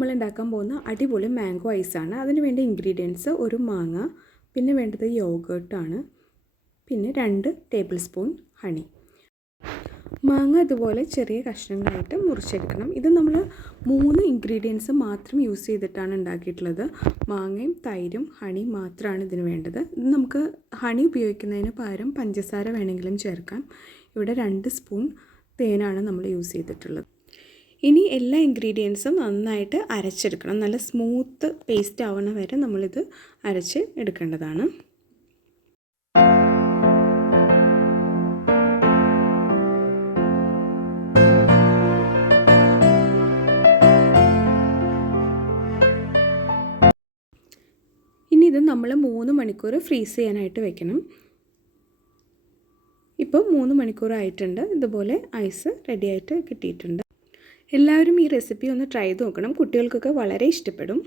നമ്മൾ ഉണ്ടാക്കാൻ പോകുന്ന അടിപൊളി മാംഗോ ഐസാണ്. അതിന് വേണ്ട ഇൻഗ്രീഡിയൻസ് ഒരു മാങ്ങ, പിന്നെ വേണ്ടത് യോഗേർട്ടാണ്, പിന്നെ 2 ടേബിൾ സ്പൂൺ ഹണി. മാങ്ങ ഇതുപോലെ ചെറിയ കഷ്ണങ്ങളായിട്ട് മുറിച്ചെടുക്കണം. ഇത് നമ്മൾ 3 ഇൻഗ്രീഡിയൻസ് മാത്രം യൂസ് ചെയ്തിട്ടാണ് ഉണ്ടാക്കിയിട്ടുള്ളത്. മാങ്ങയും തൈരും ഹണി മാത്രമാണ് ഇതിന് വേണ്ടത്. ഇത് നമുക്ക് ഹണി ഉപയോഗിക്കുന്നതിന് പകരം പഞ്ചസാര വേണമെങ്കിലും ചേർക്കാം. ഇവിടെ 2 സ്പൂൺ തേനാണ് നമ്മൾ യൂസ് ചെയ്തിട്ടുള്ളത്. ഇനി എല്ലാ ഇൻഗ്രീഡിയൻസും നന്നായിട്ട് അരച്ചെടുക്കണം. നല്ല സ്മൂത്ത് പേസ്റ്റ് ആവുന്ന വരെ നമ്മളിത് അരച്ച് എടുക്കേണ്ടതാണ്. ഇനി ഇത് നമ്മൾ 3 മണിക്കൂർ ഫ്രീസ് ചെയ്യാനായിട്ട് വെക്കണം. ഇപ്പോൾ 3 മണിക്കൂർ ആയിട്ടുണ്ട്. ഇതുപോലെ ഐസ് റെഡിയായിട്ട് കിട്ടിയിട്ടുണ്ട്. എല്ലാവരും ഈ റെസിപ്പി ഒന്ന് ട്രൈ ചെയ്ത് നോക്കണം. കുട്ടികൾക്കൊക്കെ വളരെ ഇഷ്ടപ്പെടും.